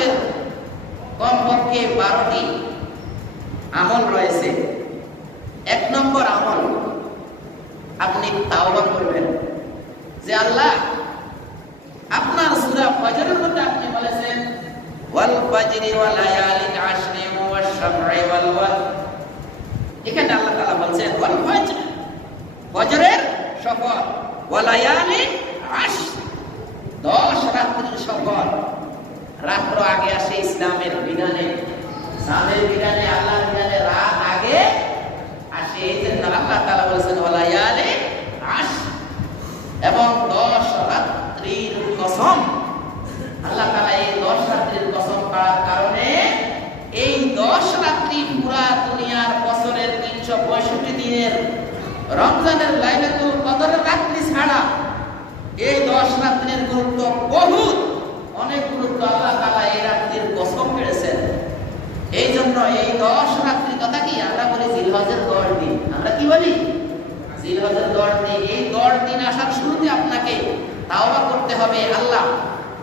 মাসের কমপক্ষে 12টি আমল রয়েছে। 1 নম্বর আমল, আপনি তাওবা করবেন যে আল্লাহ, আপনার সূরা ফজরের মধ্যে আপনি বলেছেন ওয়াল ফাজরি ওয়া লায়ালিন আশরি ওয়াশ শাফঈ ওয়াল ওয়াতর। এখানে আল্লাহ তাআলা বলেছেন ওয়াল ফাজর, ফজরের শপথ, ওয়া লায়ালিন আশর, 10 রাত্রির শপথ। রাত্র আগে আসে ইসলামের বিধানে, সালের বিধানে, আল্লাহর বিধানে রাত আগে আসে। এই জন্য আল্লাহ তাআলা বলেছেন ওয়া লায়ালিন আশর, এবং 10 রাত্রির কসম। আল্লাহ তাআলা এই 10 রাত্রির কসম করার কারণে এই 10 রাত্রি পুরা দুনিয়ার বছরের 365 দিনের রমজানের লাইলাতুল কদরের রাত্রি ছাড়া এই 10 রাত্রির গুরুত্ব বহুত, অনেক গুরুত্ব। আল্লাহ তাআলা এই রাত্রির কসম করেছেন। এই জন্য এই 10 রাত্রি কথা কি আমরা বলি জিলহজের 10 দিন। আমরা কি বলি? জিলহজের 10 দিন। এই 10 দিন আসার শুরুতে আপনাকে তাওবা করতে হবে। আল্লাহ,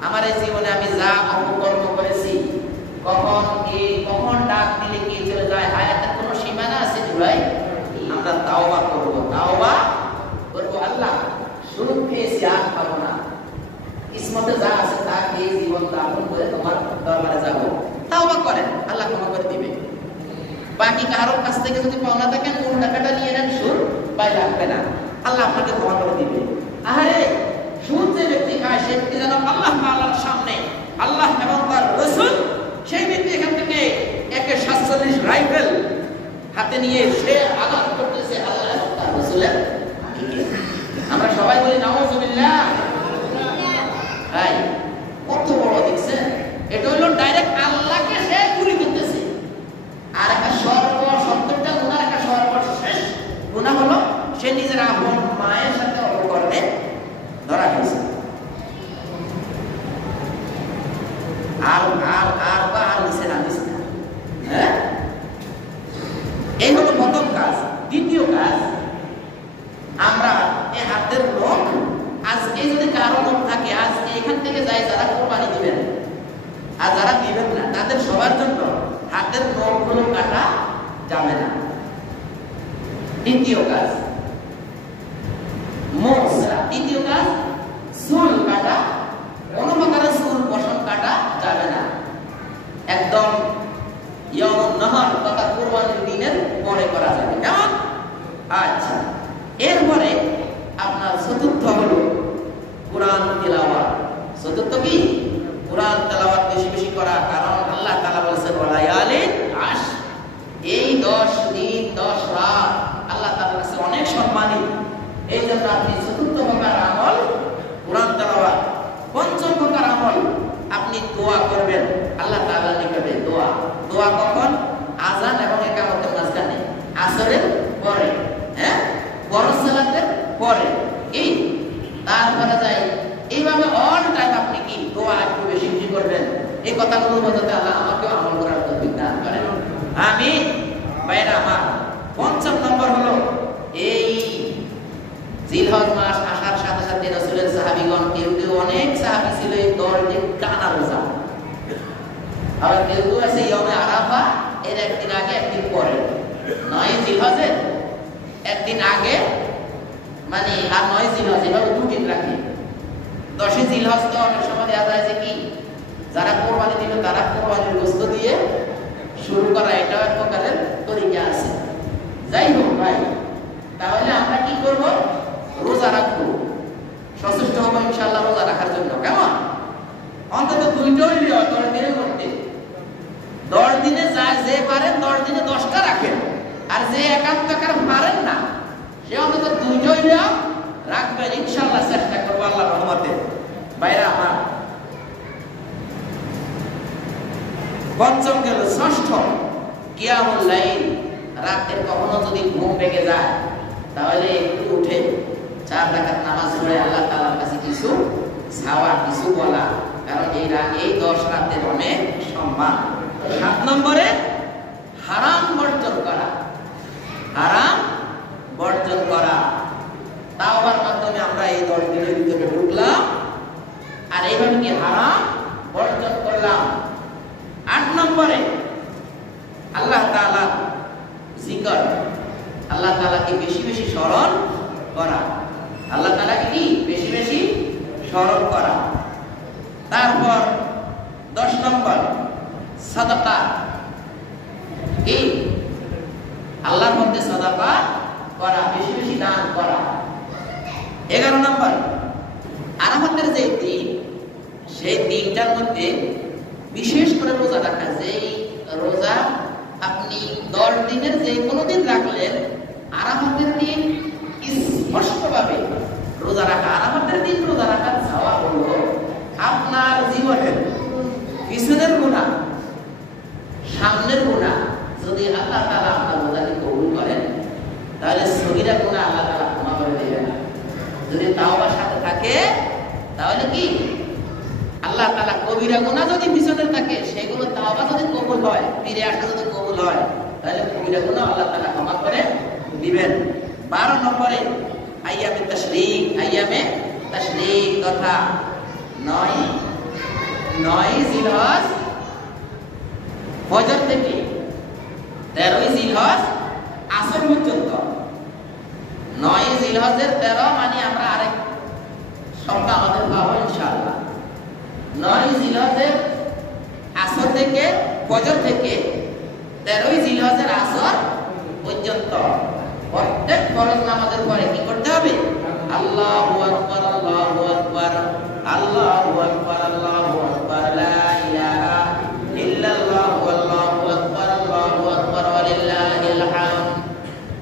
আমার এই জীবনে আমি যা অপকর্ম করেছি, কখন ডাক দিলে কি চলে যায়, হায়াতের কোনো সীমানা আছে ভাই? আমরা তাওবা করব, তাওবা করব। আল্লাহ, সুদ খেয়েছি আর খাবো না, কিসমতে যা আছে তা খেয়ে জীবন যাপন করে তোমার দরবারে যাব। তাওবা করেন, আল্লাহ ক্ষমা করে দিবে। বাকি কারোর কাছ থেকে যদি পাওনা থাকেন, কোন টাকাটা নিয়ে নেন, সুদ পাই লাগবে না, আল্লাহ আপনাকে ক্ষমা করে দিবে। আরে সুদ যে ব্যক্তি খায় সে ব্যক্তি যেন আল্লাহ তাআলার সামনে, আল্লাহ এবং তার রাসূল, সেই ব্যক্তি এখান থেকে AK-47 রাইফেল হাতে নিয়ে সে আঘাত করতেছে আল্লাহ এবং তার রাসূলের দিকে। আমরা সবাই বলি নাউযুবিল্লাহ। ভাই কত বড় দেখছেন? এটা হলো ডাইরেক্ট আল্লাহকে সে গুলি করতেছে। আর একটা সর্বসত্তরটা গুনাহ, একটা সর্বশেষ গুনাহ হলো সে নিজের আপন মায়ের সাথে অপকর্মে ধরা গেছে। এই হলো প্রথম কাজ। দ্বিতীয় কাজ, আমরা এই হাতের নখ, আজকে যদি কারো নখ থাকে, আজকে এখান থেকে যাই যারা কোরবানি দিবেন আর যারা দিবেন না, তাদের সবার জন্য হাতের নখগুলো কাটা যাবে না। দ্বিতীয় কাজ মোসরা। তৃতীয় কাজ চুল কাটা, কোনো প্রকারের চুল পশম কাটা যাবে না, একদম ইয়াউমুন নাহর তথা কুরবানির দিনের পরে করা যাবে। কেমন? আচ্ছা, এরপরে আপনার চতুর্থ হলো কোরআন তিলাওয়াত। চতুর্থ কি? কোরআন তেলাওয়াত বেশি বেশি করা। কারণ আল্লাহ তাআলা বলেছেন ওয়ালায়ালিন আশর, এই 10 দিন 10 রাত আল্লাহ তাআলার কাছে অনেক সম্মানী। এই জন্য আপনি চতুর্থ প্রকার আমল কোরআন তেলাওয়াত। পঞ্চম প্রকার আমল, আপনি দোয়া করবেন আল্লাহ তাআলার নিকটে। দোয়া, দোয়া কখন? আযান এবং ইকামতের মাঝখানে, আসরের পরে, হ্যাঁ, ফরজ সালাতের পরে, এই তারপরে যাই। এইভাবে অল টাইম আপনি কি দোয়া একটু বেশি বেশি করবেন। এই কথাগুলো বোঝাতে আল্লাহ আমাকেও আমল করার তৌফিক দান করেন, আমিন। ভাইরা আমার, পঞ্চম নম্বর হলো এই জিলহজ মাস আসার সাথে সাথে রাসূলের সাহাবীগণ কেউ কেউ, অনেক সাহাবী ছিল এই 10 দিন টানা রোজা। আবার কেউ কেউ আছে ইয়ামে আরাফা এর একদিন আগে একদিন পরে, 9 জিলহজের একদিন আগে, মানে আর 9 জিলহজ, এভাবে 2 দিন রাখে। 10 জিলহজ তো অনেক সময় দেখা যায় যে কি, যারা কোরবানি দিবে তারা কোরবানির গোশত দিয়ে শুরু করা, এটাও এক প্রকারের তরিকা আছে। যাই হোক ভাই, তাহলে আমরা কি করব? রোজা রাখবো, সচেষ্ট হবো ইনশাআল্লাহ রোজা রাখার জন্য। কেমন? অন্তত 2টা হইলে 10 দিনের মধ্যে, 10 দিনে যে পারেন 10 দিনে 10টা রাখেন, আর যে একান্তকার পারেন না সে অন্তত 2টা হইলে রাখবেন ইনশাআল্লাহ। চেষ্টা করবো আল্লাহর রহমতে। ভাইরা আমার, পঞ্চম গেল। ষষ্ঠ কিয়ামুল লাইল। রাতের কখনো যদি ঘুম ভেঙে যায় তাহলে একটু উঠে 4 রাকাত নামাজ পড়ে আল্লাহ তাআলার কাছে কিছু চাওয়া, কিছু বলা, কারণ এই 10 রাতের অনেক সম্মান। 7 নম্বরে হারাম বর্জন করা। হারাম বর্জন করা, তাওবার মাধ্যমে আমরা এই 10 দিনের ভিতরে ঢুকলাম আর এইভাবে কি হারাম বর্জন করলাম। তারপর 10 নম্বর সাদাকা, কি আল্লাহর মধ্যে সাদাকা করা, বেশি বেশি দান করা। 11 নম্বর আরাফাতের যে দিন, সেই দিনটার মধ্যে বিশেষ করে রোজা রাখা। যেই রোজা আপনি 10 দিনের যে কোনো দিন রাখলেন, আরাফাতের দিন স্পষ্টভাবে রোজা রাখা। আরাফাতের দিন রোজা রাখার চাওয়া হলো আপনার জীবনের পিছনের গুনাহ, সামনের গুনাহ যদি আল্লাহ তাআলা আপনার রোজাকে কবুল করেন, তাহলে সগীরা গুনাহ আল্লাহ তাআলা ক্ষমা করে দিবেন। যদি তাওবার সাথে থাকে তাহলে কি আল্লাহ তাআলা কবিরা গুনাহ যদি পিছনে থাকে, সেগুলো তাওবা যদি কবুল হয়, ফিরে আসা যদি কবুল হয়, তাহলে কবিরা গুনাহ আল্লাহ তাআলা ক্ষমা করে দিবেন। 12 নম্বরে আইয়ামে তাশরীক। আইয়ামে তাশরীক তথা 9 জিলহজ ফজর থেকে 13 জিলহজ আসর পর্যন্ত। 9 জিলহজের 13 মানে আমরা আরেক সপ্তাহ আমাদের পাবো ইনশাআল্লাহ। 9 জিলহজের আসর থেকে, ফজর থেকে 13 জিলহজের আসর পর্যন্ত প্রত্যেক ফরজ নামাজের পরে কি করতে হবে? আল্লাহু আকবার, আল্লাহু আকবার, আল্লাহু আকবার, আল্লাহু আকবার, লা ইলাহা ইল্লাল্লাহু, আল্লাহু আকবার, আল্লাহু আকবার, ওয়া লিল্লাহিল হামদ।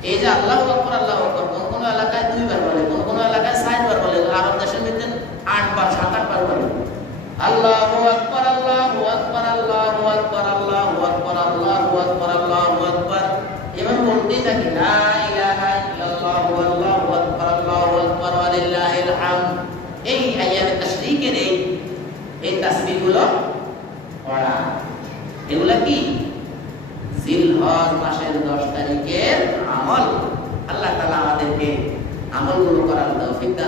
এই যে আল্লাহু আকবার, আল্লাহু আকবার কোন কোন এলাকায় 2 বার বলে, কোন কোন এলাকায় 4 বার বলে, আরব দেশের মধ্যে 8 বার 7-8 বার বলে। আল্লাহু আকবার, আল্লাহু আকবার, আল্লাহু আকবার, আল্লাহু আকবার, আল্লাহু আকবার, আল্লাহু আকবার, এভাবে বলতেই থাকি। লা ইলাহা ইল্লাল্লাহু, আল্লাহু আকবার, আল্লাহু আকবার, ওয়া লিল্লাহিল হামদ। এই আইয়ামে তাশরীকের এই তাসবিহগুলো পড়া, এগুলা কি জিলহজ মাসের 10 তারিখের আমল। আল্লাহ তাআলা আমাদেরকে আমলগুলো করার তৌফিক দান